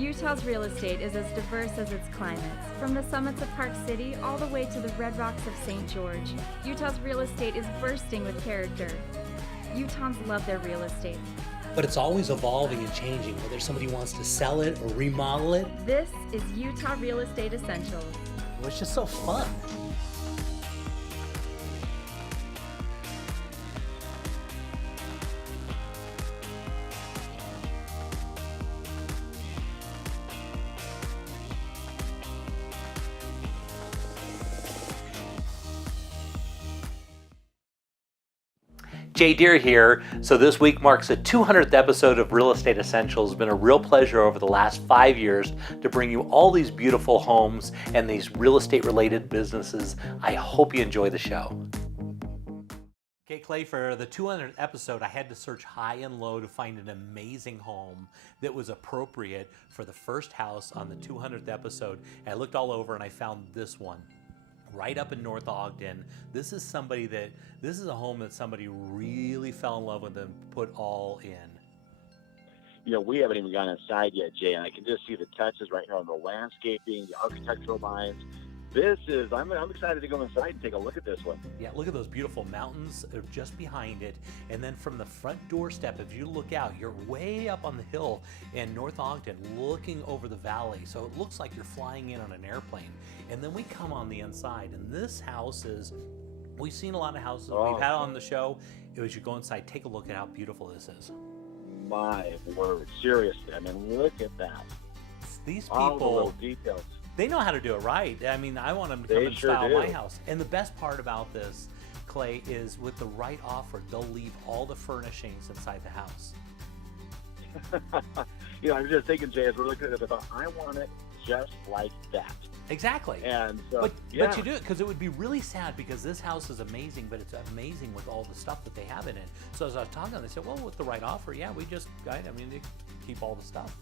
Utah's real estate is as diverse as its climates. From the summits of Park City all the way to the red rocks of St. George, Utah's real estate is bursting with character. Utahns love their real estate. But it's always evolving and changing, whether somebody wants to sell it or remodel it. This is Utah Real Estate Essentials. Well, it's just so fun. Jay Deere here. So this week marks the 200th episode of Real Estate Essentials. It's been a real pleasure over the last 5 years to bring you all these beautiful homes and these real estate related businesses. I hope you enjoy the show. Okay, Clay, for the 200th episode, I had to search high and low to find an amazing home that was appropriate for the first house on the 200th episode. And I looked all over and I found this one. Right up in North Ogden. This is a home that somebody really fell in love with and put all in. You know, we haven't even gone inside yet, Jay, and I can just see the touches right here on the landscaping, the architectural lines. I'm excited to go inside and take a look at this one. Yeah, look at those beautiful mountains just behind it. And then from the front doorstep, if you look out, you're way up on the hill in North Ogden looking over the valley. So it looks like you're flying in on an airplane. And then we come on the inside, and this house we've seen a lot of houses we've had on the show. As you go inside, take a look at how beautiful this is. My word, seriously, I mean, look at that. These all the people, little details. They know how to do it right. I mean, I want them to come and style my house. And the best part about this, Clay, is with the right offer, they'll leave all the furnishings inside the house. You know, I'm just thinking, Jay, as we're looking at it, I want it just like that. Exactly. And so, but you do it because it would be really sad because this house is amazing, but it's amazing with all the stuff that they have in it. So as I was talking, they said, well, with the right offer, yeah, they keep all the stuff.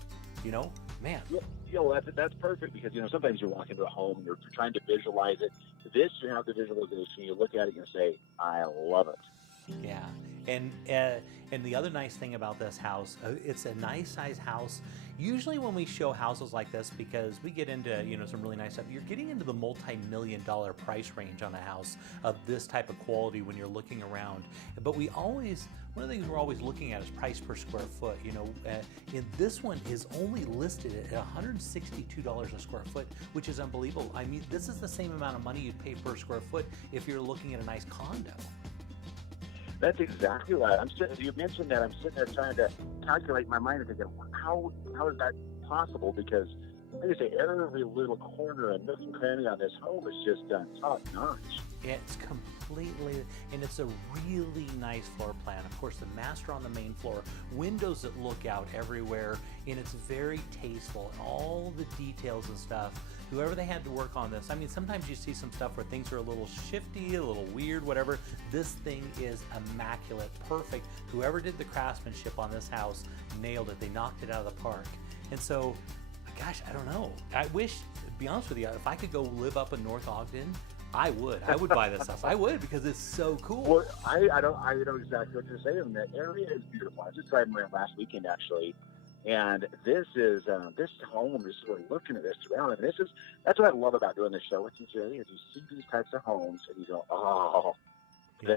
You know, man. You know, that's perfect because, you know, sometimes you walk into a home and you're trying to visualize it. This, you have the visualization. You look at it and you say, I love it. Yeah. And the other nice thing about this house, it's a nice size house. Usually when we show houses like this, because we get into, you know, some really nice stuff, you're getting into the multi-million-dollar price range on a house of this type of quality when you're looking around. But one of the things we're always looking at is price per square foot. You know, and this one is only listed at $162 a square foot, which is unbelievable. I mean, this is the same amount of money you'd pay per square foot if you're looking at a nice condo. That's exactly right. You mentioned that. I'm sitting there trying to calculate in my mind and thinking, how is that possible? Because, like I say, every little corner and nook and cranny on this home is just done top notch. It's completely, and it's a really nice floor plan. Of course, the master on the main floor, windows that look out everywhere, and it's very tasteful. And all the details and stuff. Whoever they had to work on this, I mean, sometimes you see some stuff where things are a little shifty, a little weird, whatever. This thing is immaculate, perfect. Whoever did the craftsmanship on this house nailed it. They knocked it out of the park. And so, gosh, I don't know. I wish, to be honest with you, if I could go live up in North Ogden, I would buy this house. I would, because it's so cool. Well, I know exactly what you're saying. That area is beautiful. I was just driving around last weekend, actually. And this home, just sort of looking at this around, and that's what I love about doing this show with you, Jay, is you see these types of homes and you go, oh, yeah.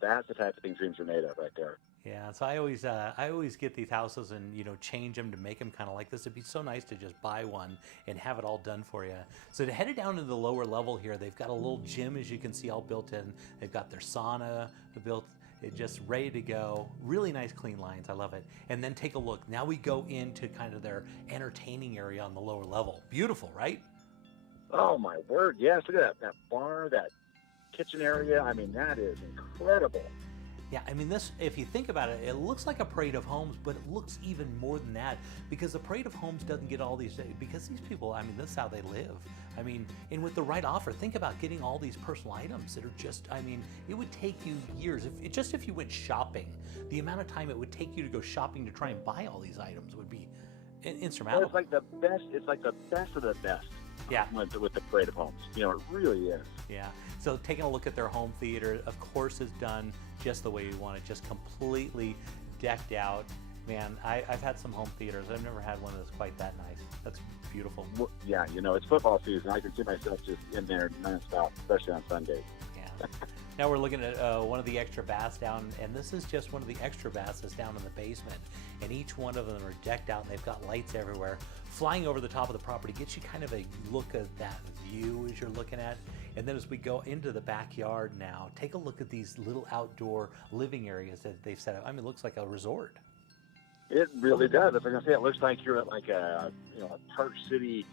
That's the type of thing dreams are made of right there. Yeah, so I always get these houses and, you know, change them to make them kind of like this. It'd be so nice to just buy one and have it all done for you. So to head it down to the lower level here, they've got a little gym, as you can see, all built in. They've got their sauna built. It's just ready to go. Really nice, clean lines. I love it. And then take a look. Now we go into kind of their entertaining area on the lower level. Beautiful, right? Oh, my word. Yes. Look at that bar, that kitchen area. I mean, that is incredible. Yeah, I mean, this, if you think about it, it looks like a parade of homes, but it looks even more than that, because the parade of homes doesn't get all these, because these people, I mean, this is how they live. I mean, and with the right offer, think about getting all these personal items that are just, I mean, it would take you years. If you went shopping, the amount of time it would take you to go shopping to try and buy all these items would be insurmountable. Well, it's like the best of the best. Yeah. With the parade of homes. You know, it really is. Yeah. So taking a look at their home theater, of course, is done just the way you want it, just completely decked out. Man, I've had some home theaters. I've never had one that's quite that nice. That's beautiful. Well, yeah, it's football season. I can see myself just in there nonstop, especially on Sundays. Yeah. Now we're looking at one of the extra baths down, and this is just one of the extra baths that's down in the basement. And each one of them are decked out, and they've got lights everywhere. Flying over the top of the property gets you kind of a look at that view as you're looking at. And then as we go into the backyard now, take a look at these little outdoor living areas that they've set up. I mean, it looks like a resort. It really does. If I'm gonna say, it looks like you're at like a Park City,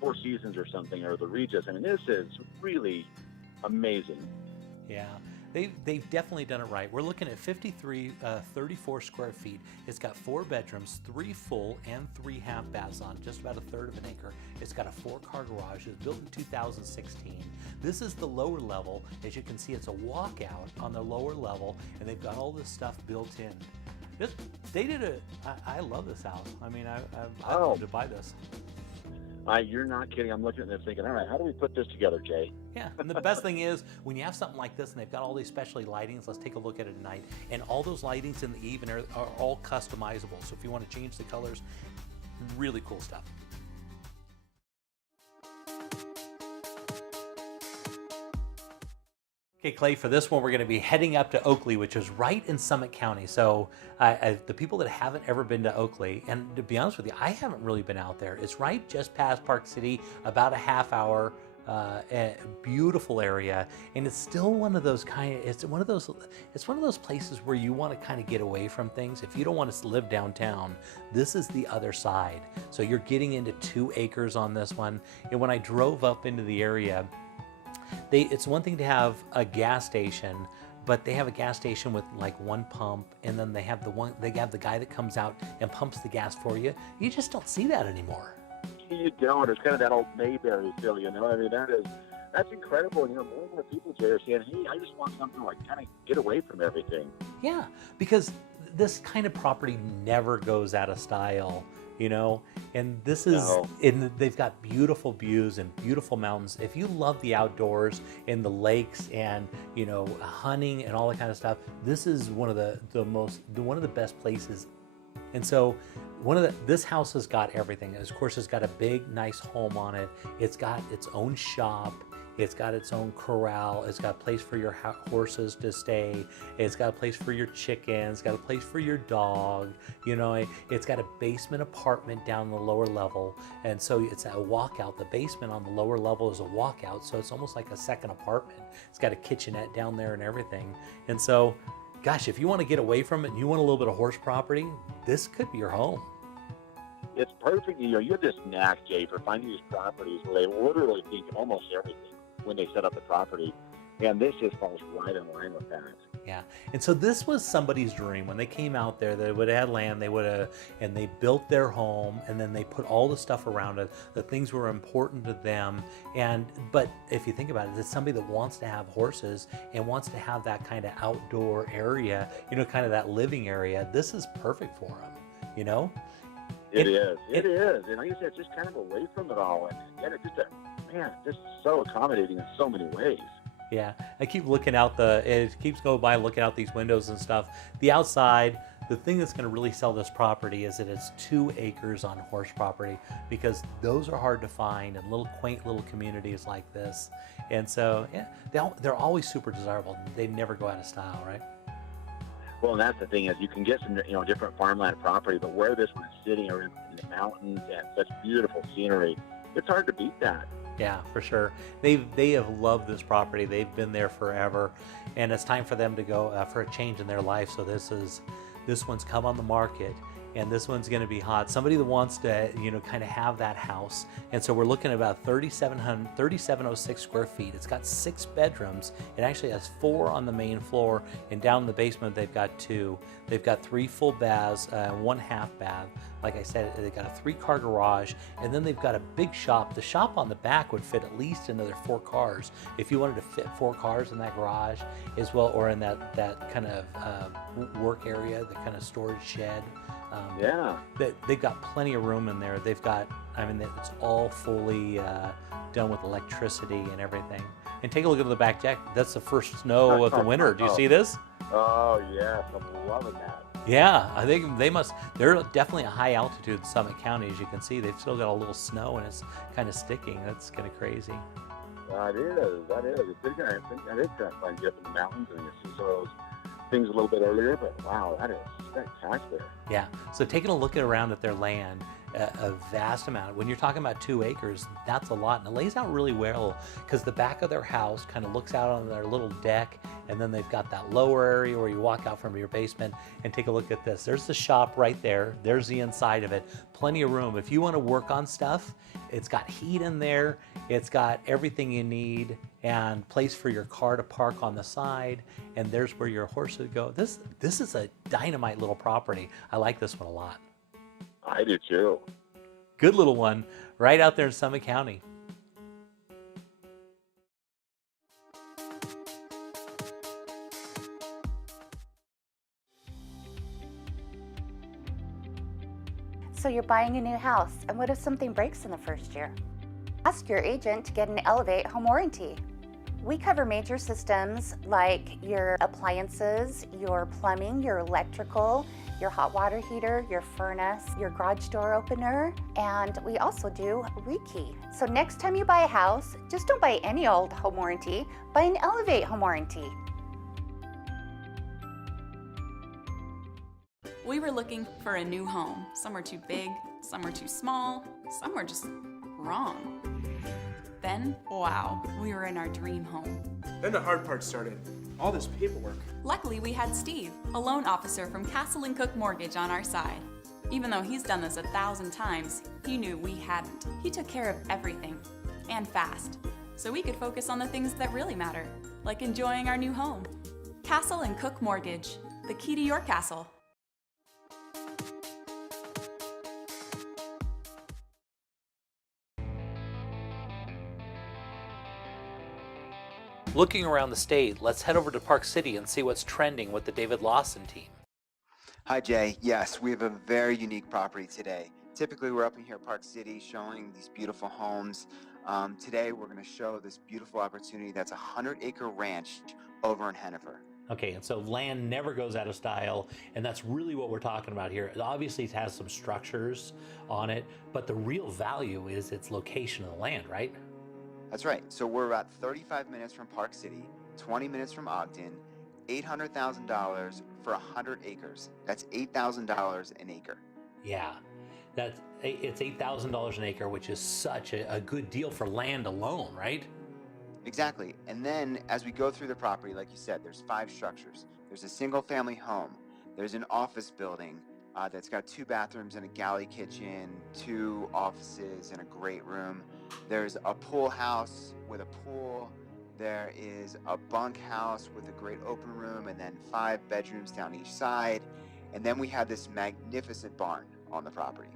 Four Seasons or something, or the Regis. I mean, this is really amazing. Yeah, they've definitely done it right. We're looking at 34 square feet. It's got 4 bedrooms, 3 full and 3 half baths on just about a third of an acre. It's got a 4-car garage. It was built in 2016. This is the lower level. As you can see, it's a walkout on the lower level, and they've got all this stuff built in. I love this house. I mean, I'd love to buy this. You're not kidding. I'm looking at this thinking, all right, how do we put this together, Jay? Yeah, and the best thing is when you have something like this and they've got all these specialty lightings, let's take a look at it tonight. And all those lightings in the eave are all customizable. So if you want to change the colors, really cool stuff. Okay, Clay, for this one, we're going to be heading up to Oakley, which is right in Summit County. So the people that haven't ever been to Oakley, and to be honest with you, I haven't really been out there. It's right just past Park City, about a half hour, beautiful area. And it's still one of those it's one of those places where you want to kind of get away from things. If you don't want to live downtown, this is the other side. So you're getting into 2 acres on this one. And when I drove up into the area, it's one thing to have a gas station, but they have a gas station with like 1 pump, and then they have the guy that comes out and pumps the gas for you. You just don't see that anymore. You don't. It's kind of that old Mayberry feel, I mean, that's incredible. More and more people, Jay, are saying, hey, I just want something like kind of get away from everything. Yeah, because this kind of property never goes out of style. And this is, and they've got beautiful views and beautiful mountains. If you love the outdoors and the lakes and, hunting and all that kind of stuff, this is one of the best places. And so this house has got everything. Of course, it's got a big, nice home on it. It's got its own shop. It's got its own corral. It's got a place for your horses to stay. It's got a place for your chickens. It's got a place for your dog. It's got a basement apartment down the lower level. And so it's a walkout. The basement on the lower level is a walkout. So it's almost like a second apartment. It's got a kitchenette down there and everything. And so, gosh, if you want to get away from it and you want a little bit of horse property, this could be your home. It's perfect. You have this knack, Jay, for finding these properties where they literally think of almost everything when they set up the property, and this just falls right in line with that. Yeah, and so this was somebody's dream. When they came out there, they would have had land, and they built their home, and then they put all the stuff around it. The things were important to them, but if you think about it, it's somebody that wants to have horses and wants to have that kind of outdoor area, kind of that living area. This is perfect for them, It is, and like I said, it's just kind of away from it all, and it's just so accommodating in so many ways. Yeah, I keep looking out it keeps going by looking out these windows and stuff. The outside, the thing that's going to really sell this property is that it's 2 acres on horse property, because those are hard to find in quaint little communities like this. And so, yeah, they're always super desirable. They never go out of style, right? Well, and that's the thing is you can get some, different farmland property, but where this one is sitting are in the mountains and such beautiful scenery, it's hard to beat that. Yeah, for sure. They have loved this property. They've been there forever, and it's time for them to go for a change in their life. So this one's come on the market, and this one's going to be hot. Somebody that wants to, kind of have that house. And so we're looking at about 3,706 square feet. It's got 6 bedrooms. It actually has 4 on the main floor, and down in the basement they've got 2. They've got 3 full baths, 1 half bath. Like I said, they've got a 3-car garage, and then they've got a big shop. The shop on the back would fit at least another 4 cars. If you wanted to fit 4 cars in that garage as well, or in that kind of work area, the kind of storage shed. They've got plenty of room in there. They've got, it's all fully done with electricity and everything. And take a look at the back deck. That's the first snow of the winter. Do you see this? Oh, yes. I'm loving that. Yeah, I think they're definitely a high altitude in Summit County. As you can see, they've still got a little snow and it's kind of sticking. That's kind of crazy. That is. They're gonna, I think they're trying to get up in the mountains and you see some of those things a little bit earlier, but wow, that is spectacular. Yeah, so taking a look around at their land, a vast amount. When you're talking about 2 acres, that's a lot. And it lays out really well because the back of their house kind of looks out on their little deck, and then they've got that lower area where you walk out from your basement and take a look at this. There's the shop right there. There's the inside of it. Plenty of room. If you want to work on stuff, it's got heat in there. It's got everything you need and place for your car to park on the side. And there's where your horse would go. This is a dynamite little property. I like this one a lot. I do too. Good little one right out there in Summit County. So you're buying a new house, and what if something breaks in the first year? Ask your agent to get an Elevate home warranty. We cover major systems like your appliances, your plumbing, your electrical, your hot water heater, your furnace, your garage door opener, and we also do rekey. So next time you buy a house, just don't buy any old home warranty, buy an Elevate home warranty. We were looking for a new home. Some were too big, some were too small, some were just wrong. Then, wow, we were in our dream home. Then the hard part started. All this paperwork. Luckily, we had Steve, a loan officer from Castle & Cook Mortgage, on our side. Even though he's done this 1,000 times, he knew we hadn't. He took care of everything, and fast, so we could focus on the things that really matter, like enjoying our new home. Castle & Cook Mortgage, the key to your castle. Looking around the state, let's head over to Park City and see what's trending with the David Lawson team. Hi Jay, yes, we have a very unique property today. Typically we're up in here at Park City showing these beautiful homes. Today we're going to show this beautiful opportunity that's a 100-acre ranch over in Hennifer. Okay, and so land never goes out of style, and that's really what we're talking about here. Obviously it has some structures on it, but the real value is its location of the land, right? That's right. So we're about 35 minutes from Park City, 20 minutes from Ogden, $800,000 for 100 acres. That's $8,000 an acre. Yeah, it's $8,000 an acre, which is such a good deal for land alone, right? Exactly. And then as we go through the property, like you said, there's 5 structures. There's a single family home. There's an office building that's got 2 bathrooms and a galley kitchen, 2 offices and a great room. There's a pool house with a pool. There is a bunk house with a great open room, and then 5 bedrooms down each side. And then we have this magnificent barn on the property.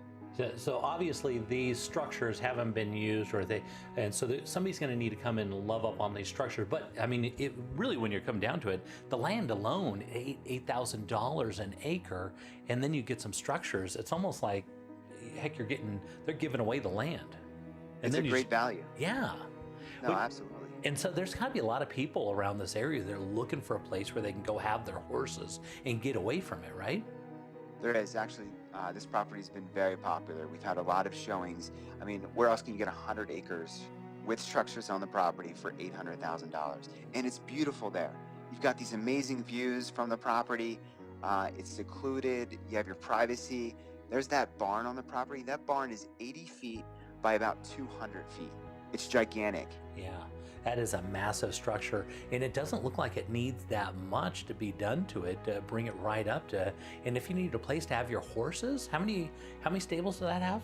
So obviously these structures haven't been used, so somebody's going to need to come in and love up on these structures. But I mean, it really, when you're coming down to it, the land alone, $8,000 an acre, and then you get some structures. It's almost like, heck, they're giving away the land. And It's a great value. Yeah. No, absolutely. And so there's got to be a lot of people around this area that are looking for a place where they can go have their horses and get away from it, right? There is actually, this property has been very popular. We've had a lot of showings. I mean, where else can you get 100 acres with structures on the property for $800,000? And it's beautiful there. You've got these amazing views from the property. It's secluded. You have your privacy. There's that barn on the property. That barn is 80 feet by about 200 feet. It's gigantic. Yeah, that is a massive structure, and it doesn't look like it needs that much to be done to it to bring it right up to. And if you need a place to have your horses, how many stables does that have?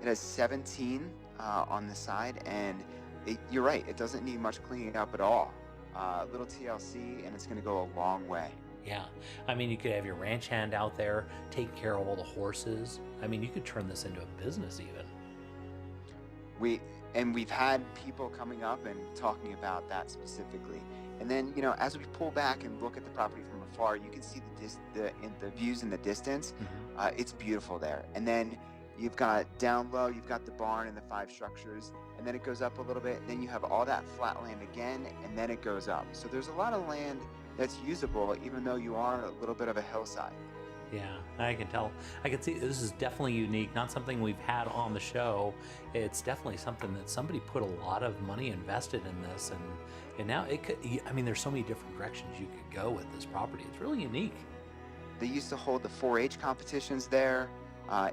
It has 17 on the side, and you're right, it doesn't need much cleaning up at all. A little TLC, and it's going to go a long way. Yeah, I mean, you could have your ranch hand out there taking care of all the horses. I mean, you could turn this into a business even. We've had people coming up and talking about that specifically. And then, you know, as we pull back and look at the property from afar, you can see the views in the distance. Mm-hmm. It's beautiful there. And then you've got down low, you've got the barn and the 5 structures, and then it goes up a little bit. Then you have all that flat land again, and then it goes up. So there's a lot of land that's usable, even though you are a little bit of a hillside. Yeah, I can tell. I can see this is definitely unique, not something we've had on the show. It's definitely something that somebody put a lot of money invested in this, and now it could, I mean, there's so many different directions you could go with this property. It's really unique. They used to hold the 4-H competitions there.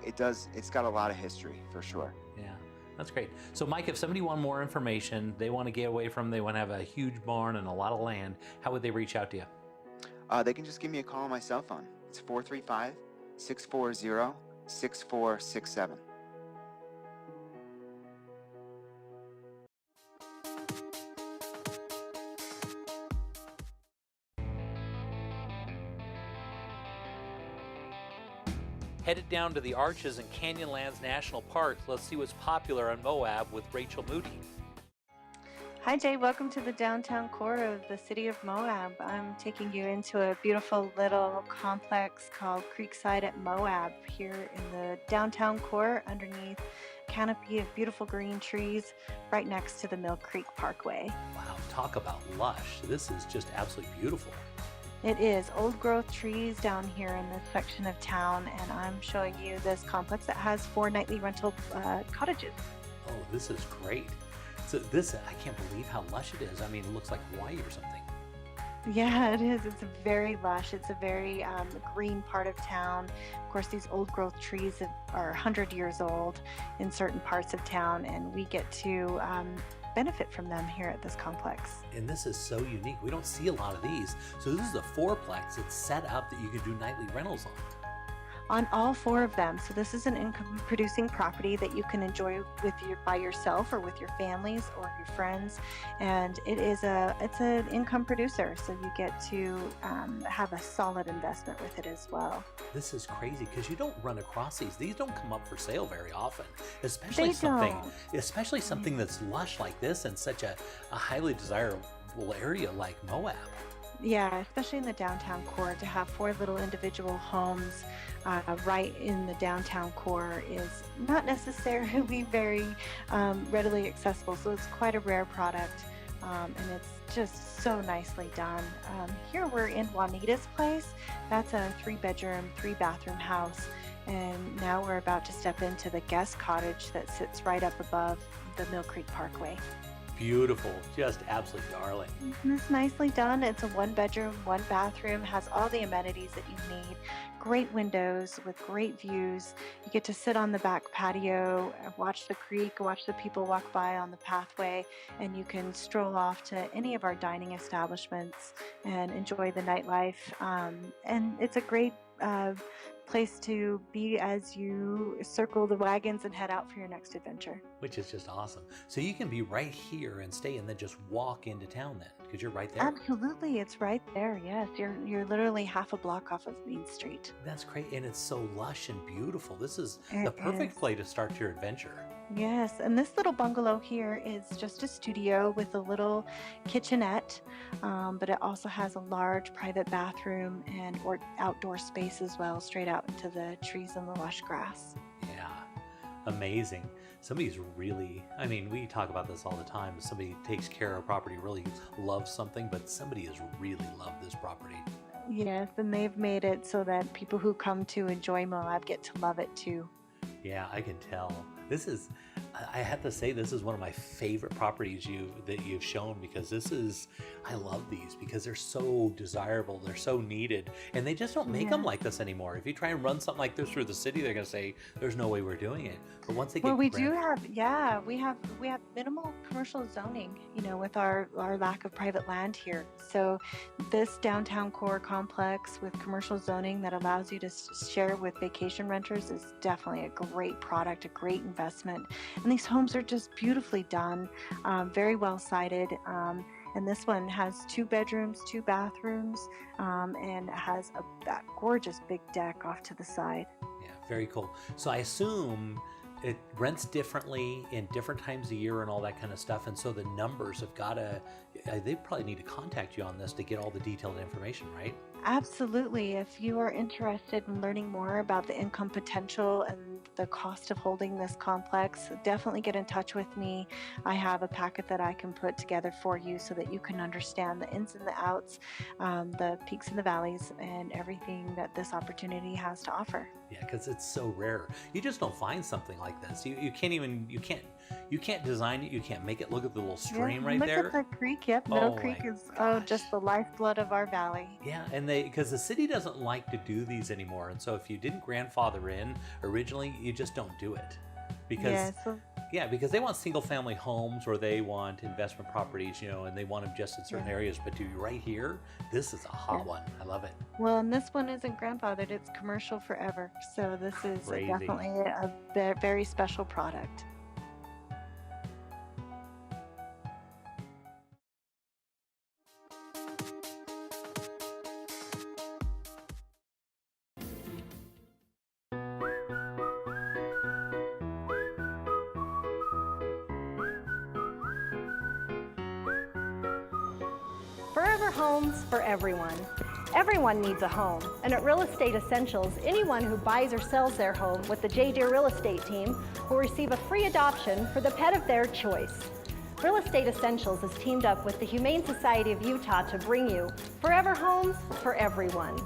It's got a lot of history for sure. Yeah, that's great. So Mike, if somebody want more information, they want to get away from, they want to have a huge barn and a lot of land, how would they reach out to you? They can just give me a call on my cell phone. It's 435-640-6467. Headed down to the Arches and Canyonlands National Park. Let's see what's popular on Moab with Rachel Moody. Hi Jay, welcome to the downtown core of the city of Moab. I'm taking you into a beautiful little complex called Creekside at Moab here in the downtown core underneath a canopy of beautiful green trees right next to the Mill Creek Parkway. Wow, talk about lush. This is just absolutely beautiful. It is old growth trees down here in this section of town, and I'm showing you this complex that has 4 nightly rental cottages. Oh, this is great. So this, I can't believe how lush it is. I mean, it looks like Hawaii or something. Yeah, it is. It's very lush. It's a very green part of town. Of course, these old growth trees are 100 years old in certain parts of town, and we get to benefit from them here at this complex. And this is so unique. We don't see a lot of these. So this is a fourplex. It's set up that you can do nightly rentals on all 4 of them. So this is an income producing property that you can enjoy by yourself or with your families or your friends. And it's an income producer. So you get to have a solid investment with it as well. This is crazy because you don't run across these. These don't come up for sale very often, especially something that's lush like this in such a highly desirable area like Moab. Yeah, especially in the downtown core, to have 4 little individual homes right in the downtown core is not necessarily very readily accessible. So it's quite a rare product, and it's just so nicely done. Here we're in Juanita's place. That's a 3-bedroom, 3-bathroom house. And now we're about to step into the guest cottage that sits right up above the Mill Creek Parkway. Beautiful, just absolutely darling. It's nicely done. It's a 1-bedroom, 1-bathroom, has all the amenities that you need. Great windows with great views. You get to sit on the back patio, watch the creek, watch the people walk by on the pathway, and you can stroll off to any of our dining establishments and enjoy the nightlife. And it's a great place to be as you circle the wagons and head out for your next adventure. Which is just awesome. So you can be right here and stay and then just walk into town then, because you're right there. Absolutely, it's right there. Yes, you're literally half a block off of Main Street. That's great, and it's so lush and beautiful. This is the perfect place to start your adventure. Yes, and this little bungalow here is just a studio with a little kitchenette, but it also has a large private bathroom and outdoor space as well, straight out into the trees and the lush grass. Yeah, amazing. Somebody's really, I mean, we talk about this all the time. Somebody takes care of property, really loves something, but somebody has really loved this property. Yes, and they've made it so that people who come to enjoy Moab get to love it too. Yeah, I can tell. This is, I have to say, this is one of my favorite properties that you've shown, because I love these because they're so desirable, they're so needed, and they just don't make them like this anymore. If you try and run something like this through the city, they're going to say, there's no way we're doing it. But once they get we have minimal commercial zoning, with our lack of private land here. So this downtown core complex with commercial zoning that allows you to share with vacation renters is definitely a great product, a great investment. And these homes are just beautifully done, very well sited. And this one has 2 bedrooms, 2 bathrooms, and has that gorgeous big deck off to the side. Yeah, very cool. So I assume it rents differently in different times of year and all that kind of stuff. And so the numbers have got to, they probably need to contact you on this to get all the detailed information, right? Absolutely. If you are interested in learning more about the income potential and the cost of holding this complex, definitely get in touch with me. I have a packet that I can put together for you so that you can understand the ins and the outs, the peaks and the valleys, and everything that this opportunity has to offer. Yeah, because it's so rare. You just don't find something like this. You can't design it. You can't make it. Look at the little stream right there. Look at the creek. Yep, Middle Creek is just the lifeblood of our valley. Yeah, and because the city doesn't like to do these anymore, and so if you didn't grandfather in originally, you just don't do it because because they want single-family homes or they want investment properties, and they want them just in certain areas. But right here, this is a hot one. I love it. Well, and this one isn't grandfathered; it's commercial forever. So this is definitely a very special product. Forever homes for everyone. Everyone needs a home, and at Real Estate Essentials, anyone who buys or sells their home with the J. Deere Real Estate team will receive a free adoption for the pet of their choice. Real Estate Essentials has teamed up with the Humane Society of Utah to bring you forever homes for everyone.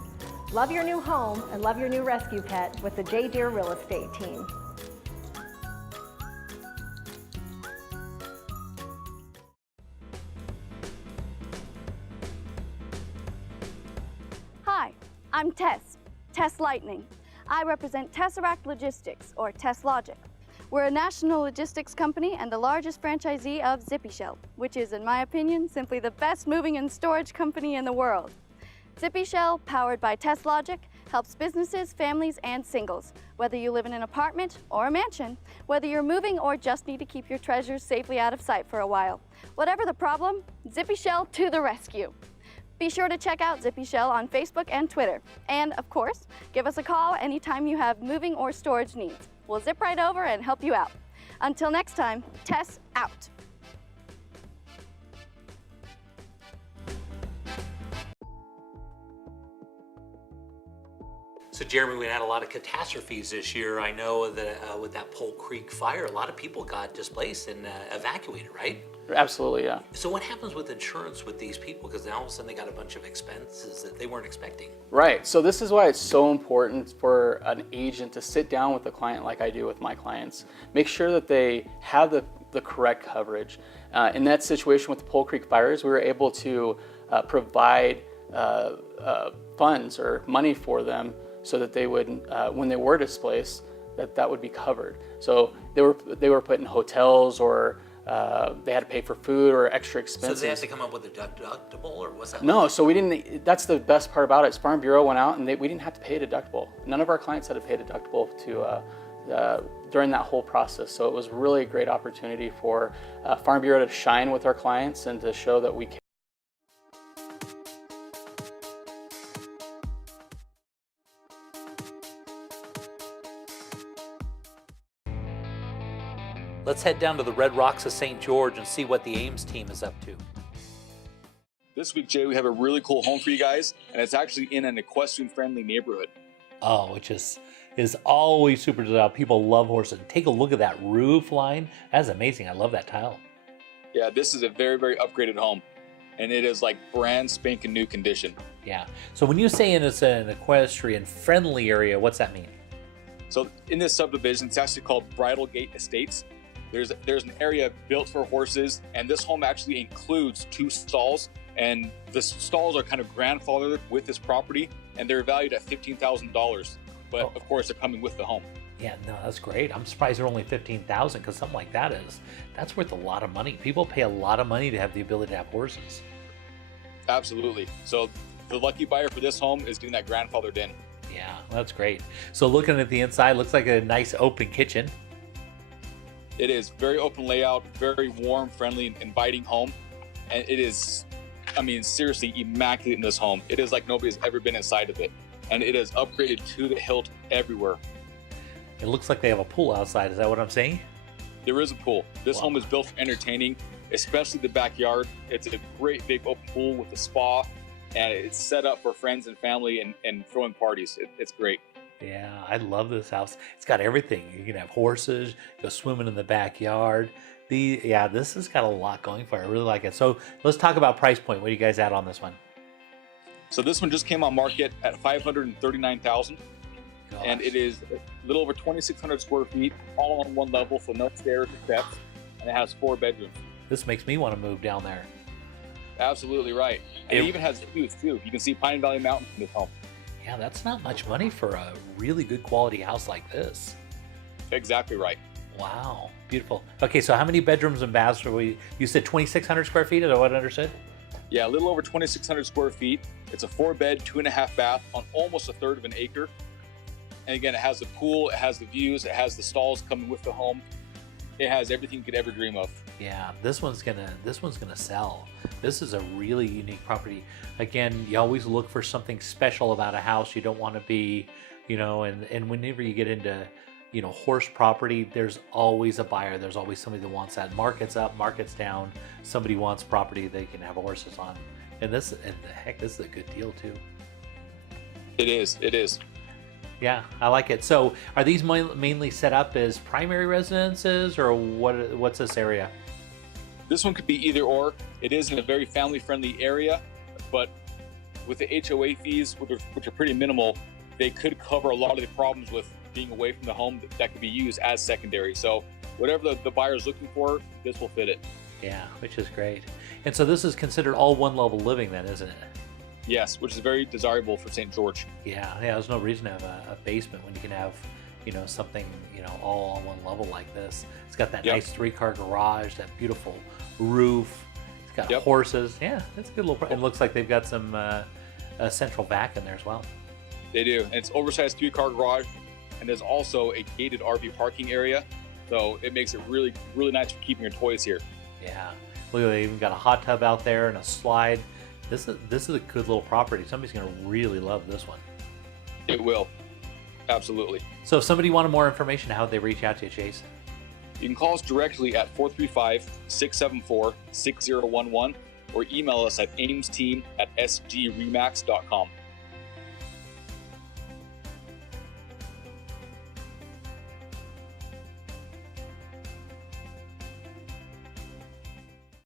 Love your new home and love your new rescue pet with the J. Deere Real Estate team. Hi, I'm Tess Lightning. I represent Tesseract Logistics, or TessLogic. We're a national logistics company and the largest franchisee of ZippyShell, which is, in my opinion, simply the best moving and storage company in the world. ZippyShell, powered by TessLogic, helps businesses, families, and singles, whether you live in an apartment or a mansion, whether you're moving or just need to keep your treasures safely out of sight for a while. Whatever the problem, ZippyShell to the rescue. Be sure to check out ZippyShell on Facebook and Twitter. And, of course, give us a call anytime you have moving or storage needs. We'll zip right over and help you out. Until next time, Tess out. So Jeremy, we had a lot of catastrophes this year. I know that with that Pole Creek fire, a lot of people got displaced and evacuated, right? Absolutely, yeah. So what happens with insurance with these people? Because now all of a sudden they got a bunch of expenses that they weren't expecting. Right, so this is why it's so important for an agent to sit down with the client like I do with my clients. Make sure that they have the correct coverage. In that situation with the Pole Creek fires, we were able to provide funds or money for them so that they would, when they were displaced, that would be covered. So they were put in hotels or they had to pay for food or extra expenses. So they had to come up with a deductible, or what's that? No, so we didn't. That's the best part about it. Farm Bureau went out and we didn't have to pay a deductible. None of our clients had to pay a deductible during that whole process. So it was really a great opportunity for Farm Bureau to shine with our clients and to show that we can. Let's head down to the Red Rocks of St. George and see what the Ames team is up to. This week, Jay, we have a really cool home for you guys, and it's actually in an equestrian-friendly neighborhood. Oh, which is always super desirable. People love horses. Take a look at that roof line. That's amazing. I love that tile. Yeah, this is a very, very upgraded home, and it is like brand spanking new condition. Yeah. So when you say it's an equestrian-friendly area, what's that mean? So in this subdivision, it's actually called Bridal Gate Estates. There's an area built for horses, and this home actually includes 2 stalls, and the stalls are kind of grandfathered with this property, and they're valued at $15,000. But of course, they're coming with the home. Yeah, no, that's great. I'm surprised they're only $15,000 because something like that's worth a lot of money. People pay a lot of money to have the ability to have horses. Absolutely. So the lucky buyer for this home is getting that grandfathered in. Yeah, that's great. So looking at the inside, looks like a nice open kitchen. It is very open layout, very warm, friendly, inviting home. And it is, I mean, seriously immaculate in this home. It is like nobody's ever been inside of it. And it is upgraded to the hilt everywhere. It looks like they have a pool outside. Is that what I'm saying? There is a pool. This home is built for entertaining, especially the backyard. It's a great big open pool with a spa, and it's set up for friends and family and throwing parties. It's great. Yeah, I love this house. It's got everything. You can have horses, go swimming in the backyard. Yeah, this has got a lot going for it. I really like it. So let's talk about price point. What do you guys at on this one? So this one just came on market at $539,000, and it is a little over 2,600 square feet, all on one level, so no stairs or steps, and it has 4 bedrooms. This makes me want to move down there. Absolutely right. And it even has views too. You can see Pine Valley Mountain from this home. Yeah, that's not much money for a really good quality house like this. Exactly right. Wow, beautiful. Okay, so how many bedrooms and baths are we? You said 2,600 square feet, is that what I understood? Yeah, a little over 2,600 square feet. It's a 4-bed, 2.5 bath on almost a third of an acre. And again, it has the pool, it has the views, it has the stalls coming with the home. It has everything you could ever dream of. Yeah, this one's gonna sell. This is a really unique property. Again, you always look for something special about a house. You don't want to be, and whenever you get into, horse property, there's always a buyer. There's always somebody that wants that. Market's up, market's down. Somebody wants property they can have horses on. And this is a good deal too. It is. Yeah, I like it. So are these mainly set up as primary residences, or what's this area? This one could be either or. It is in a very family-friendly area, but with the HOA fees, which are pretty minimal, they could cover a lot of the problems with being away from the home that could be used as secondary. So whatever the buyer's looking for, this will fit it. Yeah, which is great. And so this is considered all one-level living then, isn't it? Yes, which is very desirable for St. George. Yeah, there's no reason to have a basement when you can have, something, all on one level like this. It's got that nice 3-car garage, that beautiful roof. It's got horses. Yeah, it's a good little. It looks like they've got some a central vac in there as well. They do, and it's oversized 3-car garage, and there's also a gated RV parking area, so it makes it really, really nice for keeping your toys here. Yeah, look, they even got a hot tub out there and a slide. This is a good little property. Somebody's going to really love this one. It will. Absolutely. So if somebody wanted more information, how would they reach out to you, Chase? You can call us directly at 435-674-6011 or email us at aimsteam@sgremax.com.